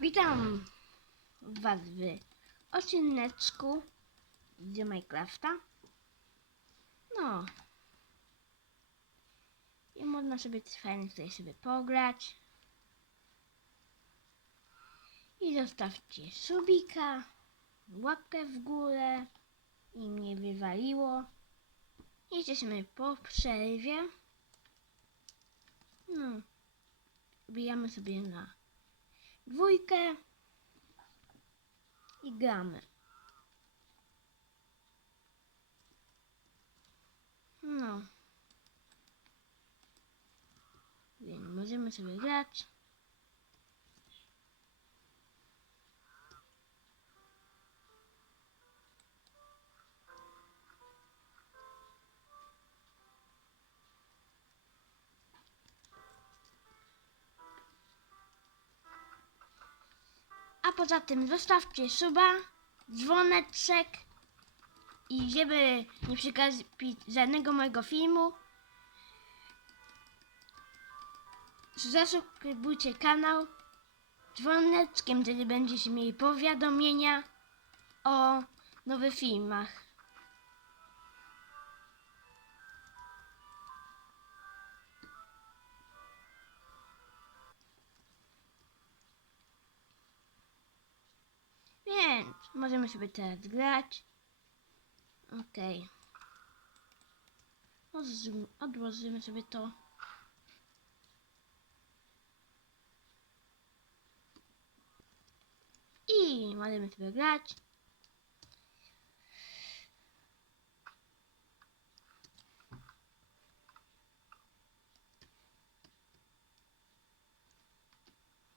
Witam Was w odcineczku z Minecrafta. No. I można sobie fajnie tutaj sobie pograć. I zostawcie subika, łapkę w górę i mnie wywaliło. Jesteśmy po przerwie. No. Wbijamy sobie na dwójkę i gramy. No. Więc możemy sobie grać. Poza tym zostawcie suba, dzwoneczek i żeby nie przegapić żadnego mojego filmu, zasubskrybujcie kanał dzwoneczkiem, wtedy będziecie mieli powiadomienia o nowych filmach. Możemy sobie teraz grać. Okej. Odłożymy, odłożymy sobie to. I możemy sobie grać.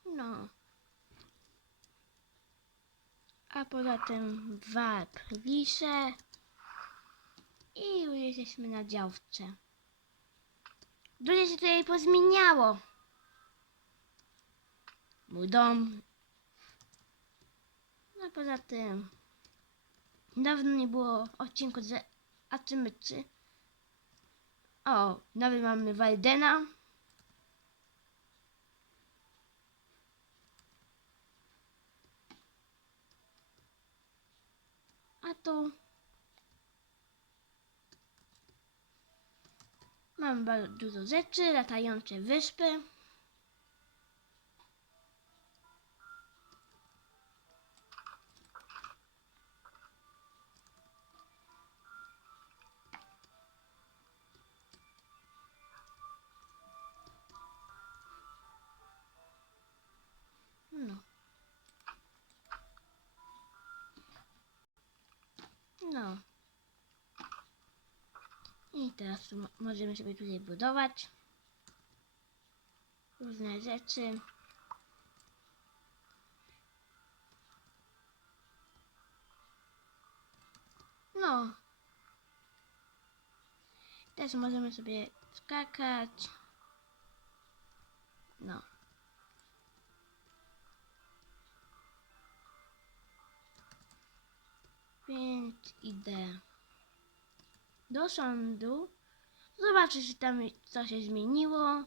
No. A poza tym warp wisze. I już jesteśmy na działce. Dużo się tutaj pozmieniało. Mój dom. No poza tym. Dawno nie było odcinku z Aczymyczy. O, nowy mamy Waldena. Mam bardzo dużo rzeczy, latające wyspy. No. I teraz możemy sobie tutaj budować różne rzeczy. No. Teraz możemy sobie skakać. No. Więc idę do sądu. Zobaczę, czy tam co się zmieniło.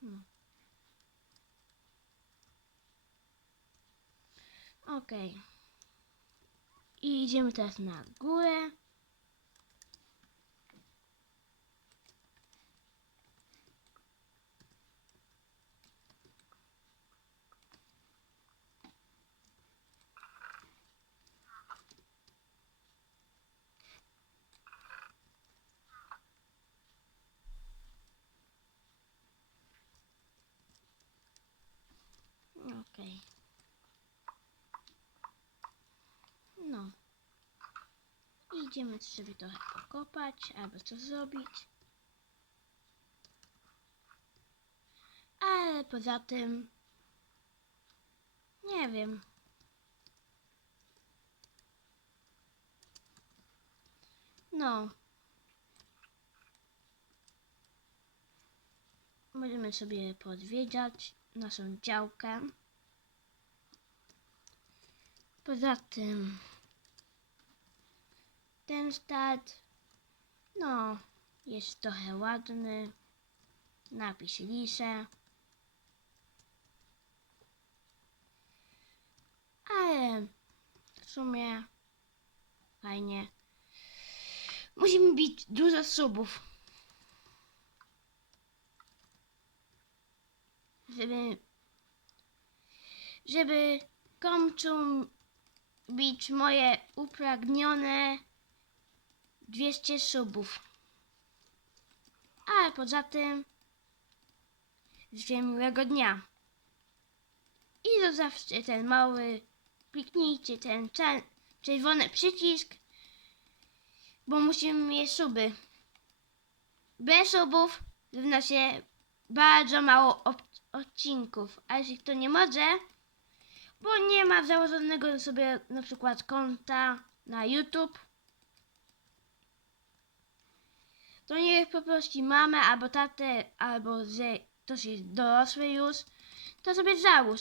Hmm. Okej. I idziemy teraz na górę. Okej. No. Idziemy sobie trochę pokopać albo co zrobić. Ale poza tym nie wiem. No. Możemy sobie podwiedzać naszą działkę. Poza tym ten start No, jest trochę ładny. Napis lisze. Ale w sumie fajnie. Musimy bić dużo subów. Żeby żeby kończył bić moje upragnione 200 subów. Ale poza tym życzę miłego dnia. I zostawcie ten mały, kliknijcie ten czer- czerwony przycisk, bo musimy mieć suby. Bez subów równa się bardzo mało odcinków, a jeśli kto nie może, bo nie ma założonego sobie na przykład konta na YouTube, to niech poprosi mamę albo tatę, albo że ktoś jest dorosły już, to sobie załóż.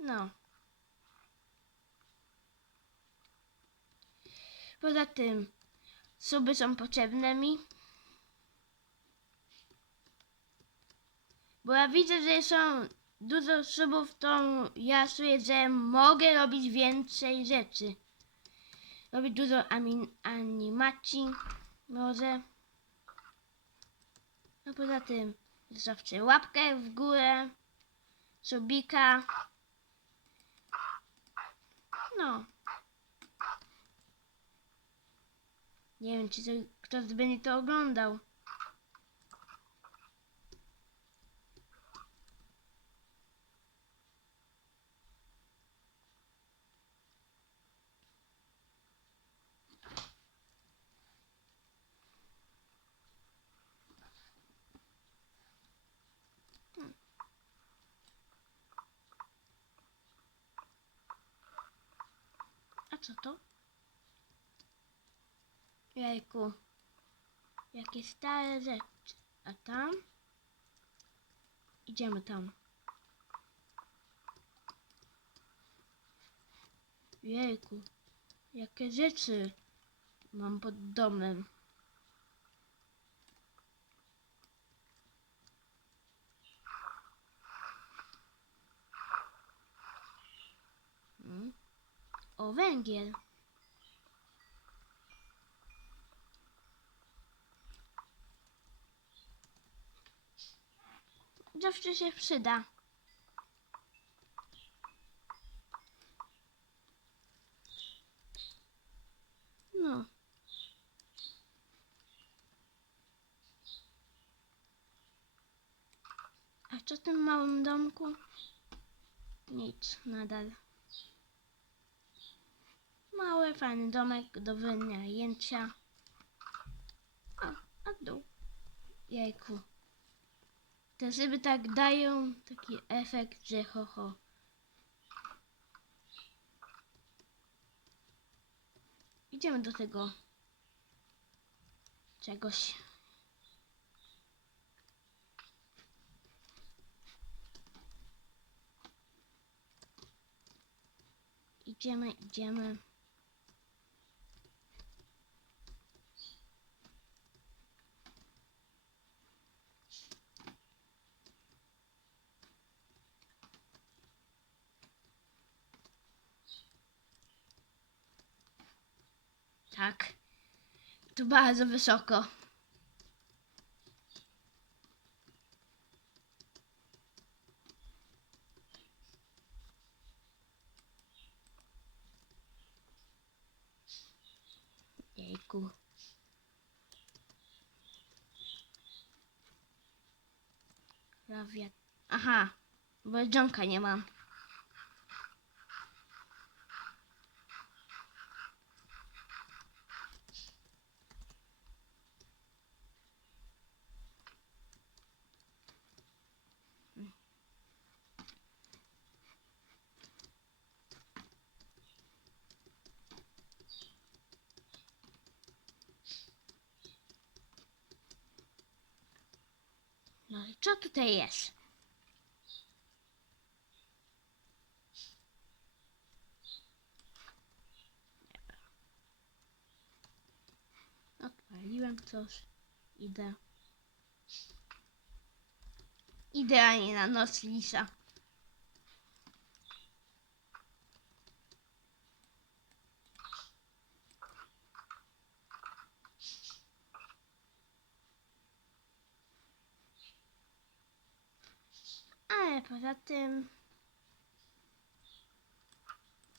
No. Poza tym, suby są potrzebne mi. Bo ja widzę, że są dużo subów, to ja czuję, że mogę robić więcej rzeczy. Robić dużo animacji, może. No poza tym, zostawcie łapkę w górę, subika. No. Nie wiem, czy to, ktoś będzie to oglądał. A co to? Jajku. Jakie stare rzeczy. A tam? Idziemy tam. Jejku. Jakie rzeczy mam pod domem. Hmm? O, węgiel. Zawsze się przyda. No. A co w tym małym domku? Nic, nadal. Mały, fajny domek do wynajęcia. O, a dół. Jejku. Te szyby tak dają taki efekt, że ho ho. Idziemy do tego czegoś. Idziemy, idziemy. Tak. Tu bardzo wysoko. Jejku. Aha, bo jedzonka nie mam. No i co tutaj jest? Odpaliłem coś. Idę. Idealnie na noc lisa. Ale poza tym...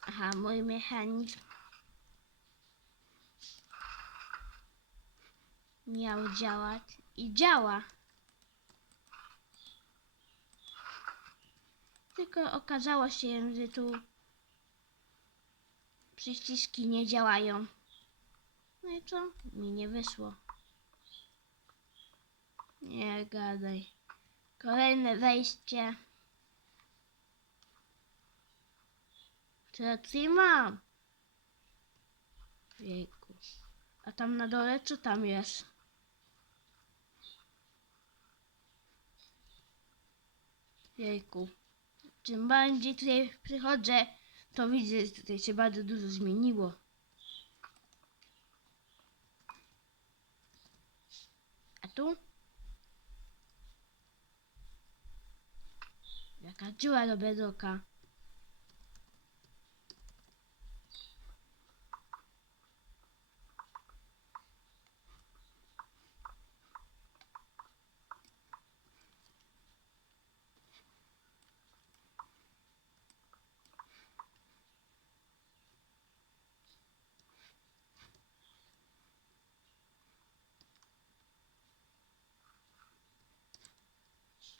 Aha, mój mechanizm miał działać i działa. Tylko okazało się, że tu przyciski nie działają. No i co? Mi nie wyszło. Nie gadaj. Kolejne wejście. Tutaj mam? Jejku. A tam na dole co tam jest? Jejku. Czym bardziej tutaj przychodzę, to widzę, że tutaj się bardzo dużo zmieniło. A tu? Jaka dziura do bedroka.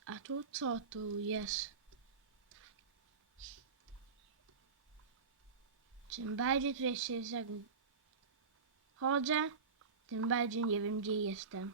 A tu co tu jest? Czym bardziej tutaj się chodzę, tym bardziej nie wiem gdzie jestem.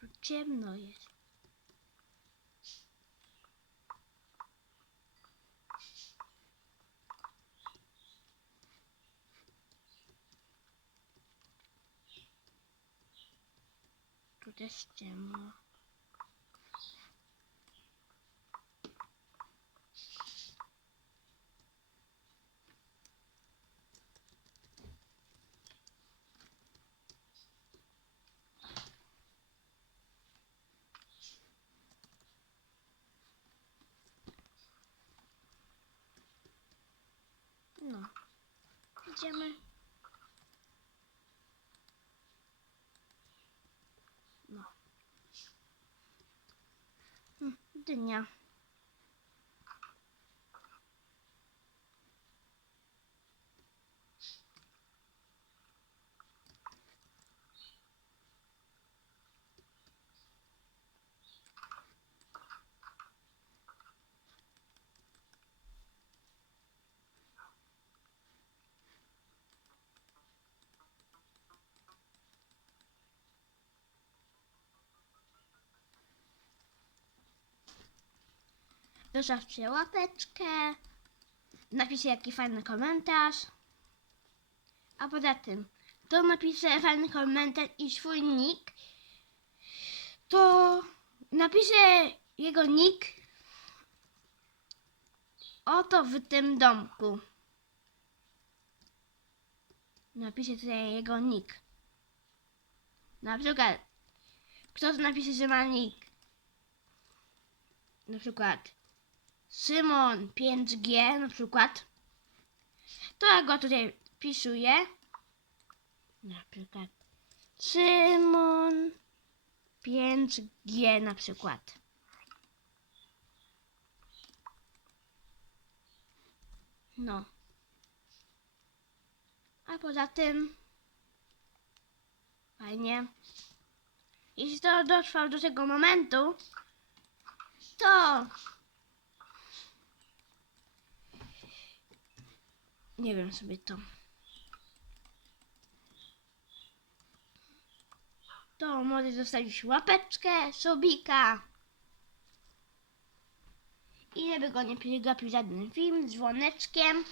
Tu ciemno jest. Tu też ciemno. No. Idziemy. No. Hm, Dynia. Zostawcie łapeczkę. Napiszcie jaki fajny komentarz. A poza tym, to napiszę fajny komentarz i swój nick, to napiszę jego nick oto w tym domku. Napiszę tutaj jego nick. Na przykład, kto to napisze, że ma nick? Na przykład Szymon 5G na przykład. To ja go tutaj wpisuję. Na przykład Szymon 5G na przykład. No. A poza tym fajnie. jeśli to dotrwał do tego momentu, to nie wiem sobie to. To może zostawić łapeczkę, subika. I żeby go nie przegapił żaden film, z dzwoneczkiem.